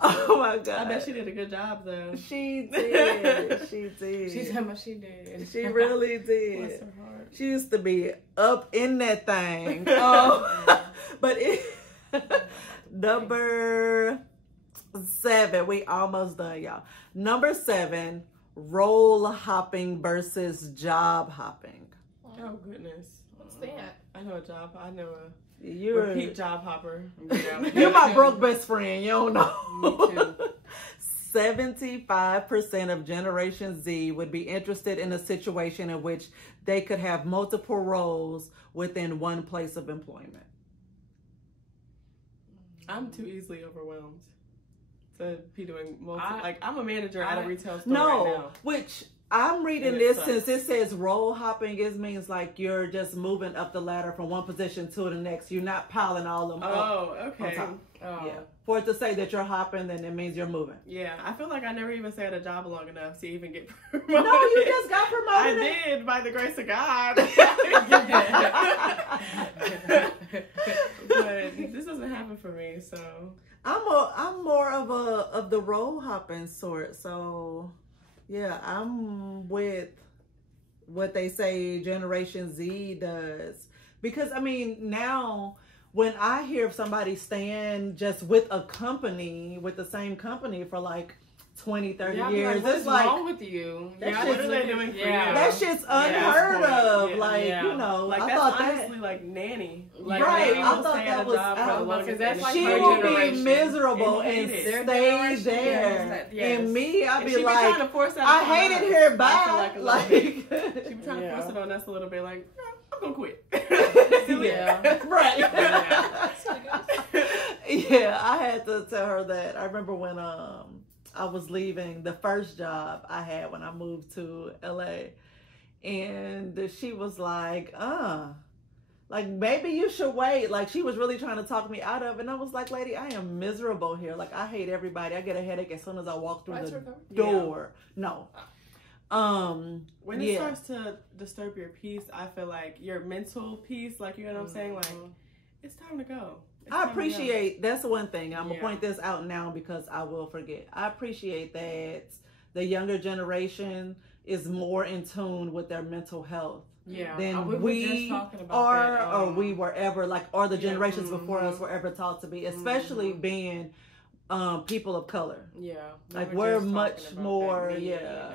Oh my God. I bet she did a good job though. She did. She did. She said what she did. She really did. Bless her heart. She used to be up in that thing. But number 7, we almost done, y'all. Number 7, role hopping versus job hopping. Oh goodness. What's that? I know a You're repeat job hopper. Yeah. You're my broke best friend. You don't know. Me too. 75% of Generation Z would be interested in a situation in which they could have multiple roles within one place of employment. I'm too easily overwhelmed to be doing I'm a manager at a retail store No, right now. which I'm reading And this it since it says role hopping. It means like you're just moving up the ladder from one position to the next. You're not piling all of them up. Oh, okay. On top. Oh. Yeah. For it to say that you're hopping, then it means you're moving. Yeah, I feel like I never even stayed at a job long enough to even get promoted. No, you just got promoted. I did, by the grace of God. But this doesn't happen for me, so I'm more of the role hopping sort. So yeah, I'm with what they say Generation Z does. Because I mean, now when I hear of somebody staying just with a company, with the same company for like 20, 30 years, what's it's like, wrong with you? That what shit's are they doing for you? that shit's unheard of. Yeah. Like, Yeah. you know, Like I that's thought honestly that. like nanny. Like, Right, nanny I will thought stay that at a was job for out. the longest Because that's and like She her will be generation. miserable And and hate it. stay there. Yes. And me, I'd And be she be like, trying to force that I upon hate us. it here, I bye. feel like a Like, she be trying to force it on us a little bit, like, I'm gonna quit. Yeah. Right. Yeah. Yeah, I had to tell her that. I remember when I was leaving the first job I had when I moved to LA, and she was like maybe you should wait. Like, she was really trying to talk me out of it, and I was like, lady, I am miserable here. Like, I hate everybody. I get a headache as soon as I walk through the door. No. When it starts to disturb your peace, I feel like your mental peace, like, you know what I'm saying? Like, it's time to go. I appreciate, that's one thing. I'm going to Yeah. point this out now because I will forget. I appreciate that the younger generation is more in tune with their mental health Yeah. than we were we just talking about are, that. or we were ever, like, or the generations Mhm. before us were ever taught to be, especially being people of color. Yeah. Like, were we're just talking much about more, that. Me yeah. and,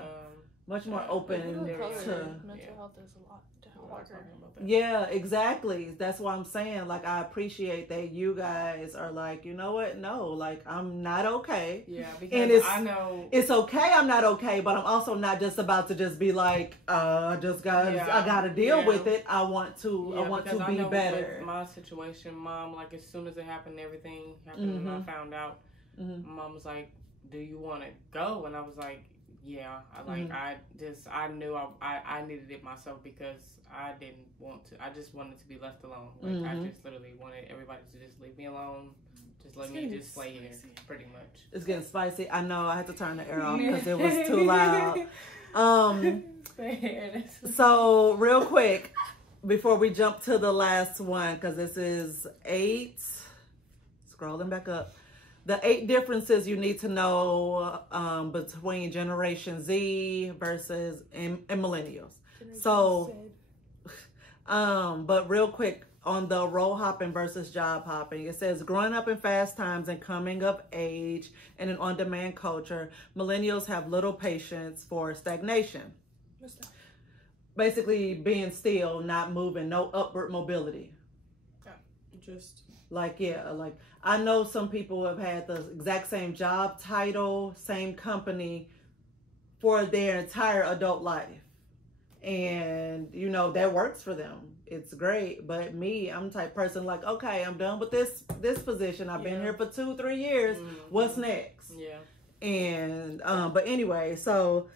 Much more open People of to... color, mental health is a lot harder. Yeah, exactly. That's what I'm saying. Like, I appreciate that you guys are like, you know what? No, like, I'm not okay. Yeah, And because I know It's okay I'm not okay, but I'm also not just about to just be like, I gotta deal with it. I want to because be know better. With my situation, Mom, like, as soon as it happened, everything happened, and I found out. Mom was like, "Do you want to go?" And I was like, "Yeah." I knew I needed it myself because I didn't want to. I just wanted to be left alone. Like, I just literally wanted everybody to just leave me alone. Just let me just lay here, pretty much. It's getting spicy. I know. I had to turn the air off because it was too loud. So real quick, before we jump to the last one, because this is 8, scrolling back up. the 8 differences you need to know between Generation Z versus and millennials. So, but real quick on the role hopping versus job hopping, it says growing up in fast times and coming of age in an on-demand culture, millennials have little patience for stagnation. What's that? Basically being still, not moving, no upward mobility. Just like I know some people have had the exact same job title, same company for their entire adult life. And, you know, that works for them. It's great. But me, I'm the type of person like, okay, I'm done with this position. I've been here for 2-3 years. What's next? Yeah. And, but anyway, so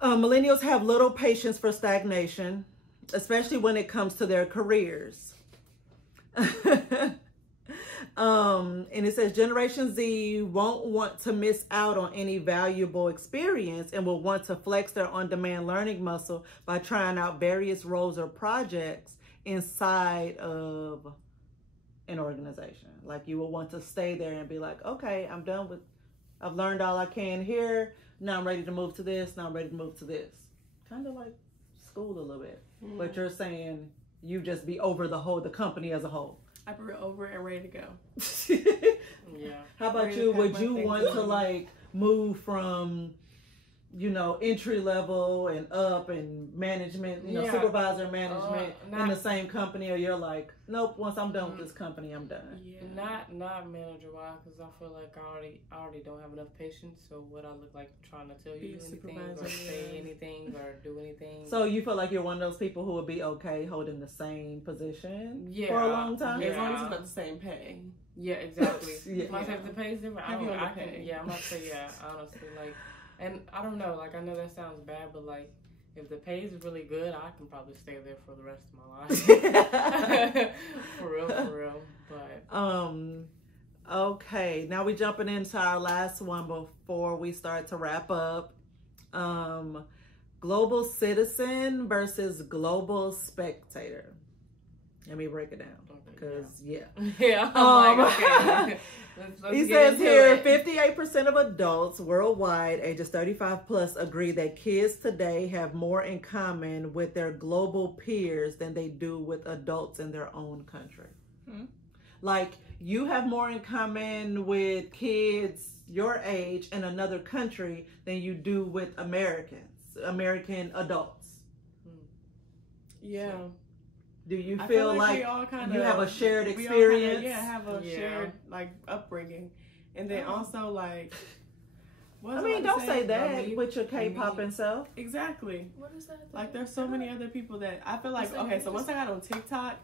millennials have little patience for stagnation, especially when it comes to their careers. And it says Generation Z won't want to miss out on any valuable experience and will want to flex their on-demand learning muscle by trying out various roles or projects inside of an organization. Like you will want to stay there and be like, okay, I've learned all I can here. Now I'm ready to move to this. Now I'm ready to move to this. Kind of like school a little bit. But you're saying you just be over the company as a whole. I'd be over and ready to go. Yeah. How about you? Would you want to like move from, you know, entry level and up and management, you know, supervisor management in the same company, or you're like, nope, once I'm done with this company, I'm done? Yeah. Not manager wise, because I feel like I already don't have enough patience. So what I look like trying to tell you anything or say anything or do anything. So you feel like you're one of those people who would be okay holding the same position for a long time? As long as it's not the same pay. Yeah, exactly. Yeah. If the pay is different, I'm about to say, honestly, like, and I don't know, like, I know that sounds bad, but like, if the pay is really good, I can probably stay there for the rest of my life. For real. But okay, now we're jumping into our last one before we start to wrap up. Global citizen versus global spectator. Let me break it down. Because, okay. He says here, 58% of adults worldwide ages 35 plus agree that kids today have more in common with their global peers than they do with adults in their own country. Like, you have more in common with kids your age in another country than you do with American adults. Yeah. Do you feel like you have a shared experience? Have a shared like upbringing, and then also like. Don't say that with your K-popping self. Exactly. What is that? Like, there's so many other people that I feel like. Okay, so once I got on TikTok,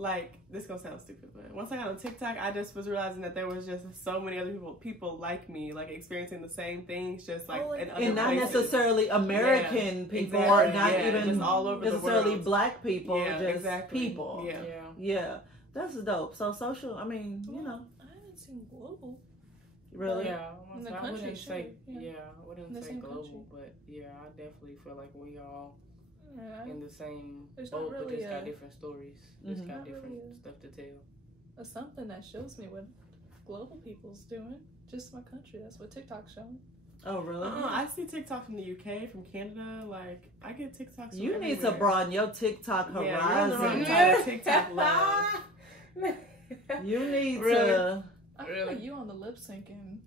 like, this gonna sound stupid, but once I got on TikTok, I just was realizing that there was just so many other people like me, like experiencing the same things, just like in other and not places. Necessarily American people, or not even just all over necessarily the world. Black people, just exactly. people. Yeah, that's dope. So social, I mean, you know. I haven't seen global. Really? Yeah, in the I country, wouldn't say, I wouldn't say global, country. but yeah, I definitely feel like we all in the same There's boat, not really but just got different stories. Just got different really stuff to tell. Something that shows me what global people's doing. Just my country. That's what TikTok's showing. Oh, really? I see TikTok from the UK, from Canada. Like, I get TikToks from You need to broaden your TikTok horizon. Yeah, you're on the wrong side of TikTok love. You need to. I feel like you on the lip syncing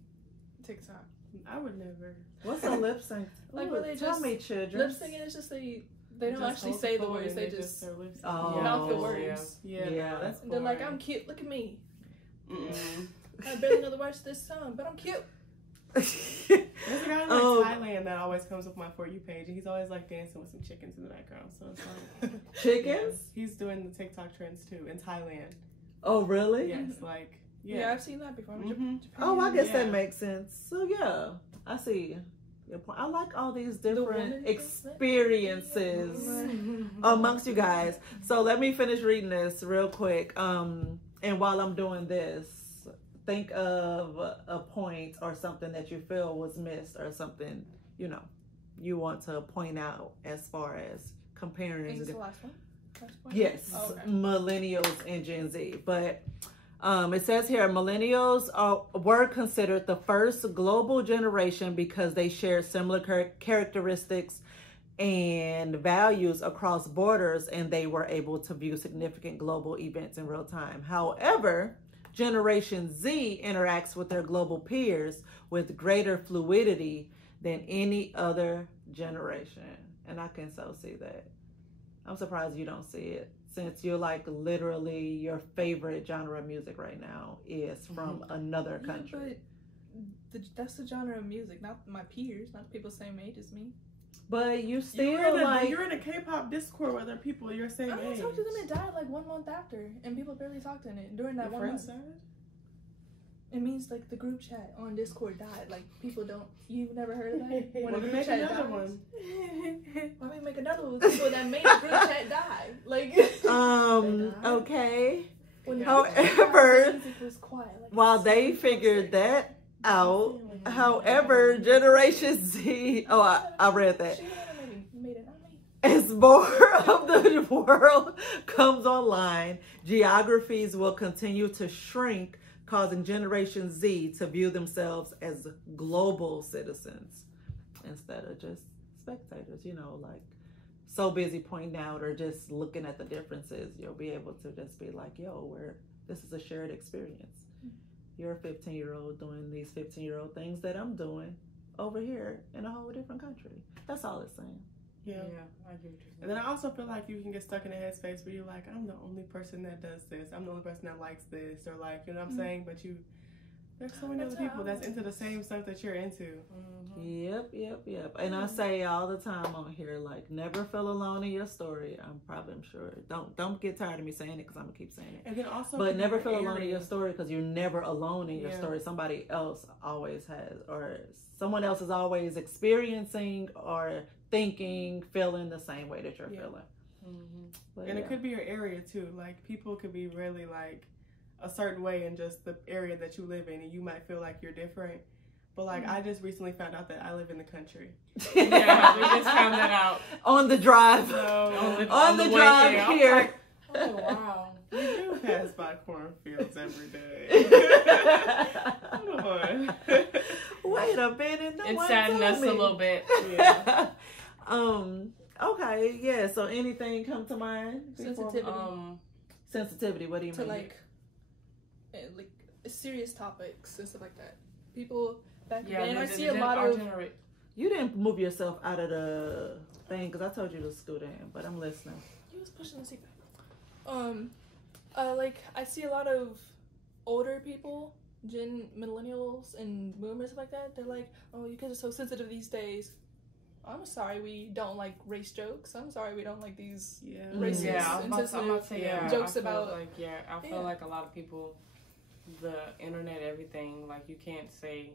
TikTok. I would never. What's a lip sync? Like, where they tell just me, children. lip syncing is just they don't actually say the words. They just mouth the words. Yeah. That's and they're like, I'm cute. Look at me. Mm-mm. I barely know the words to this song, but I'm cute. There's a guy in Thailand that always comes up my For You page, and he's always like dancing with some chickens in the background. So it's like chickens. He's doing the TikTok trends too in Thailand. Oh, really? Yes, like yeah, I've seen that before. Mm-hmm. Oh, I guess that makes sense. So yeah, I see your point. I like all these different experiences amongst you guys. So let me finish reading this real quick. And while I'm doing this, think of a point or something that you feel was missed, or something you want to point out as far as comparing. Is this the last one? Yes, okay. Millennials and Gen Z. But It says here, millennials were considered the first global generation because they shared similar characteristics and values across borders, and they were able to view significant global events in real time. However, Generation Z interacts with their global peers with greater fluidity than any other generation. And I can so see that. I'm surprised you don't see it, since you're like literally your favorite genre of music right now is from another country. But that's the genre of music, not my peers, not people the same age as me. But you still you're in a K-pop Discord with other people your same age. I talked to them. It died like 1 month after, and people barely talked in it during that Your 1 month. friends died? It means like the group chat on Discord died. Like people don't. You've never heard of that? When Well, a group make chat another dies? one. Why don't we make another one with people that made the group chat die? Like okay. when the However, music was quiet, like, while they figured that out, however, Generation Z, I read that. She made it. As more of the world comes online, geographies will continue to shrink, causing Generation Z to view themselves as global citizens instead of just spectators, like so busy pointing out or just looking at the differences. You'll be able to just be like, yo, this is a shared experience. You're a 15-year-old doing these 15-year-old things that I'm doing over here in a whole different country. That's all it's saying. Yeah, I get what you're saying. And then I also feel like you can get stuck in a headspace where you're like, I'm the only person that does this. I'm the only person that likes this, or like, you know what I'm saying? But there's so many other people that's into the same stuff that you're into. Yep. And I say all the time on here, like, never feel alone in your story. I'm sure. Don't get tired of me saying it, because I'm gonna keep saying it. And then also, but never feel alone in your story, because you're never alone in your story. Somebody else always has, or someone else is always experiencing or thinking, feeling the same way that you're feeling. But, and it could be your area too. Like, people could be really like a certain way in just the area that you live in, and you might feel like you're different. But like, I just recently found out that I live in the country. Yeah, we just found that out on the drive. So, on the drive here. Like, oh wow, we do pass by cornfields every day. Come on. Wait a minute. No, it saddened us a little bit. Yeah. Okay. Yeah. So anything come to mind? Sensitivity. Sensitivity. What do you mean? To like serious topics and stuff like that. People back then, I see a lot of. You didn't move yourself out of the thing, because I told you to scoot in, but I'm listening. You was pushing the seatbelt. I see a lot of older people, millennials and boomers, stuff like that. They're like, oh, you guys are so sensitive these days. I'm sorry we don't like race jokes. I'm sorry we don't like these racist, insensitive jokes about. I feel like a lot of people, the internet, everything, like, you can't say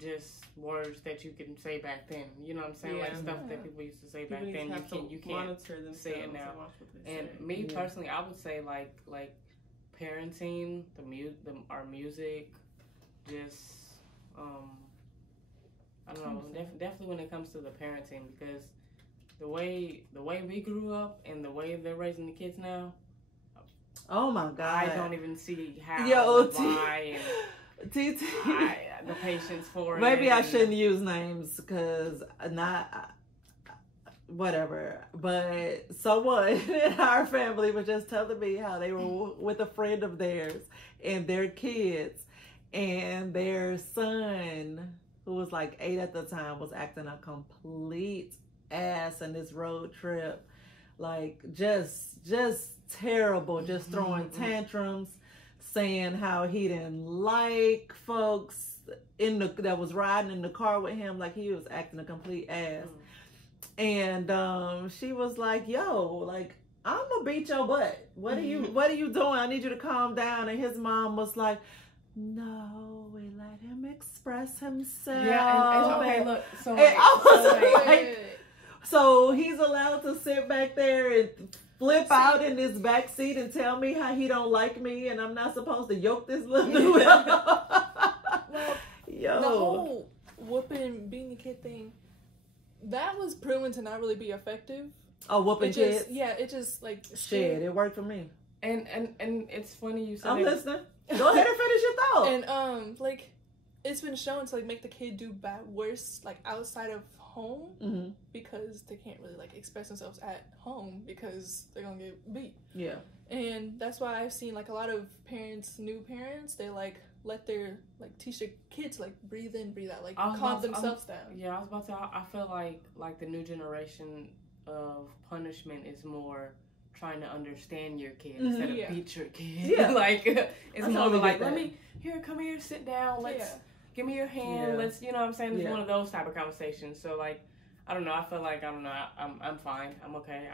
just words that you can say back then. You know what I'm saying? Like, stuff that people used to say back then. You can't say it now. And me personally, I would say like parenting, our music, just I don't know, definitely when it comes to the parenting, because the way we grew up and the way they're raising the kids now, oh my God, I don't even see how, why, and the patience for it. Maybe I shouldn't use names, because whatever. But someone in our family was just telling me how they were with a friend of theirs and their kids, and their son, who was like 8 at the time, was acting a complete ass in this road trip. Like, just terrible, just throwing tantrums, saying how he didn't like folks that was riding in the car with him. Like, he was acting a complete ass. And she was like, yo, like, I'm gonna beat your butt. What are you doing? I need you to calm down. And his mom was like, no, we let him express himself. Yeah, and okay, look, so he's allowed to sit back there and flip out in his back seat and tell me how he don't like me, and I'm not supposed to yoke this little dude up. Well, yo, the whole whooping, being a kid thing, that was proven to not really be effective. Oh, whooping kids? Yeah, it just like shit. It worked for me. And it's funny you said I'm listening. Go ahead and finish your thought. And like, it's been shown to like make the kid do worse like outside of home because they can't really like express themselves at home because they're gonna get beat. Yeah. And that's why I've seen like a lot of parents, new parents, they like let their like teach their kids like breathe in, breathe out, like calm themselves down. Yeah, I was about to. I feel like the new generation of punishment is more trying to understand your kid instead of beat your kid. Yeah. Like it's more like come here, sit down, let's give me your hand, let's you know what I'm saying? It's one of those type of conversations. So like I don't know, I feel like I'm fine. I'm okay.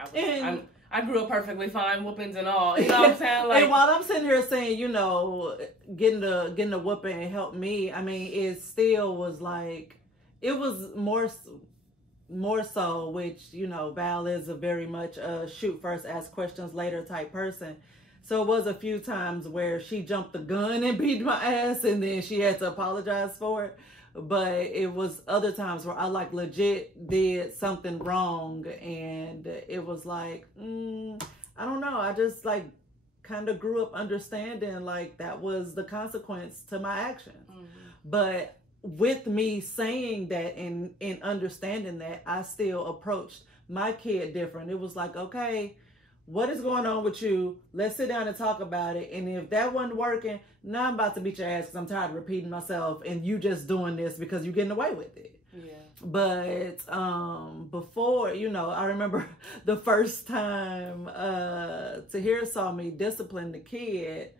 I grew up perfectly fine, whoopings and all. You know what I'm saying? Like, and while I'm sitting here saying, you know, getting the whooping helped me, I mean, it still was like, it was more so, which, you know, Val is a very much shoot first, ask questions later type person. So it was a few times where she jumped the gun and beat my ass and then she had to apologize for it. But it was other times where I like legit did something wrong and it was like, I don't know. I just like kind of grew up understanding like that was the consequence to my actions. But with me saying that and understanding that, I still approached my kid different. It was like, okay, what is going on with you? Let's sit down and talk about it. And if that wasn't working, now I'm about to beat your ass because I'm tired of repeating myself and you just doing this because you're getting away with it. Yeah. But before, you know, I remember the first time Tahir saw me discipline the kid,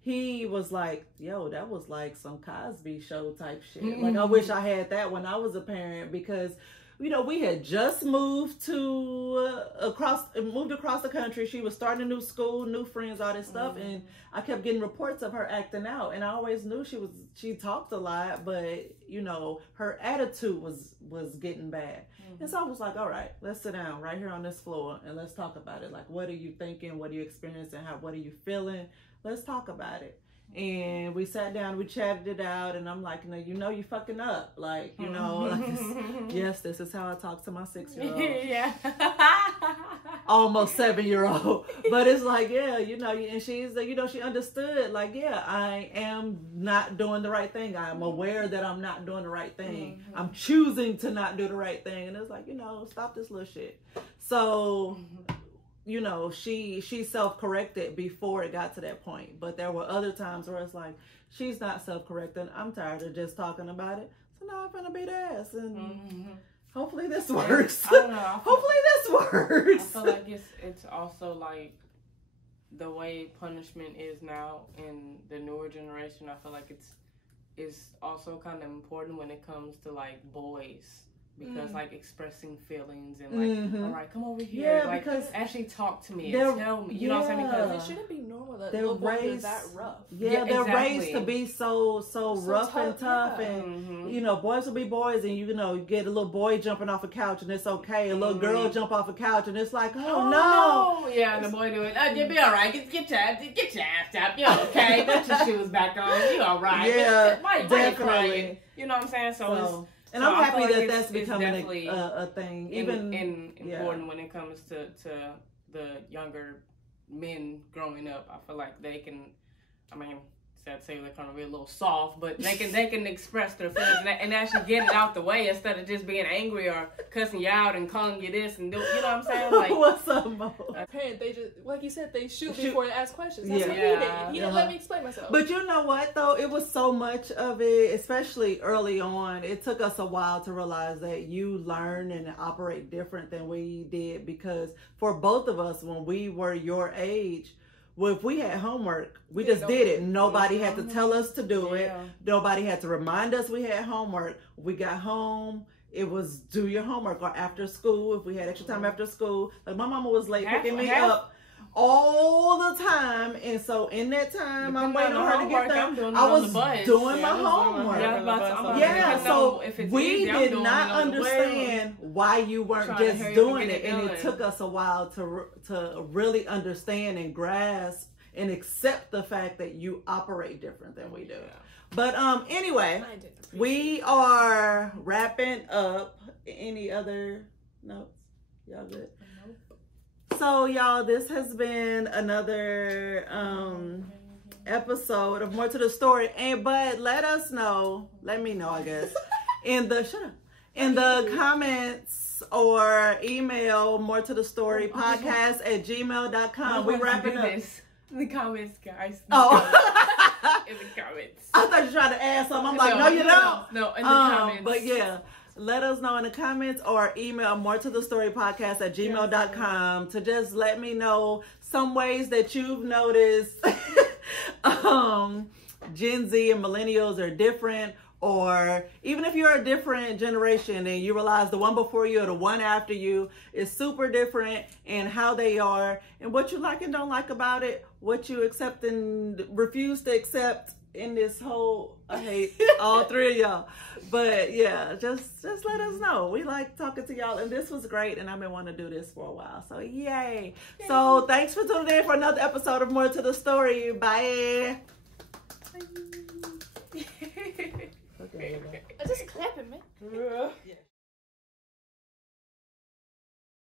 he was like, yo, that was like some Cosby show type shit. Like, I wish I had that when I was a parent because, you know, we had just moved across the country. She was starting a new school, new friends, all this stuff. And I kept getting reports of her acting out. And I always knew she talked a lot, but, you know, her attitude was getting bad. And so I was like, all right, let's sit down right here on this floor and let's talk about it. Like, what are you thinking? What are you experiencing? What are you feeling? Let's talk about it. And we sat down, we chatted it out, and I'm like, no, you know you fucking up. Like, you know, like yes, this is how I talk to my 6-year-old. Yeah. Almost 7-year-old. But it's like, yeah, you know, and she's, you know, she understood, like, yeah, I am not doing the right thing. I'm aware that I'm not doing the right thing. I'm choosing to not do the right thing. And it's like, you know, stop this little shit. So... you know, she self-corrected before it got to that point. But there were other times where it's like, she's not self-correcting. I'm tired of just talking about it. So now I'm gonna beat ass. And hopefully this works. I don't know. Hopefully this works. I feel like it's also like the way punishment is now in the newer generation. I feel like it's also kind of important when it comes to like boys. Because like expressing feelings and like, all right, come over here. Yeah, like, because actually talk to me and tell me. You know what I'm saying? Because it shouldn't be normal that little boys are that rough. Yeah, they're exactly. raised to be so rough and tough, and you know, boys will be boys, and you know, you get a little boy jumping off a couch and it's okay. A little girl jump off a couch and it's like, oh no. Yeah, and the boy doing, you'll be all right. Get your ass up. You're okay. Put your shoes back on. You all right. Yeah, why definitely. You know what I'm saying? So and I'm happy like that that's becoming a thing. Even important when it comes to the younger men growing up. I feel like they can, I mean, sad to say they're kind of be a little soft, but they can express their feelings and actually get it out the way instead of just being angry or cussing you out and calling you this and do, you know what I'm saying? Like, what's up, Mo? Parent, they just, like you said, they shoot before they ask questions. That's what he did. He didn't let me explain myself. But you know what, though? It was so much of it, especially early on. It took us a while to realize that you learn and operate different than we did, because for both of us, when we were your age, well, if we had homework, we just did it. Nobody had to tell us to do it. Nobody had to remind us we had homework. We got home, it was do your homework, or after school, if we had extra time after school. Like, my mama was late picking me up all the time, and so in that time I'm waiting on her to get done. I was doing my homework. So we did not understand why you weren't just doing it, and it took us a while to really understand and grasp and accept the fact that you operate different than we do. But anyway, we are wrapping up. Any other notes? Y'all good? So y'all, this has been another episode of More to the Story. But let me know, I guess, in the comments or email more to the story podcast@gmail.com. We wrapping up. In the comments, guys. In the comments. I thought you were trying to add something. I'm like, no, you don't. No, in the comments. But yeah, let us know in the comments or email more to the story podcast@gmail.com to just let me know some ways that you've noticed Gen Z and millennials are different, or even if you're a different generation and you realize the one before you or the one after you is super different in how they are and what you like and don't like about it, what you accept and refuse to accept in this whole, I hate all three of y'all. But yeah, just let us know. We like talking to y'all, and this was great, and I've been wanting to do this for a while. So yay. So thanks for tuning in for another episode of More to the Story. Bye. I just clapping, man. Yeah.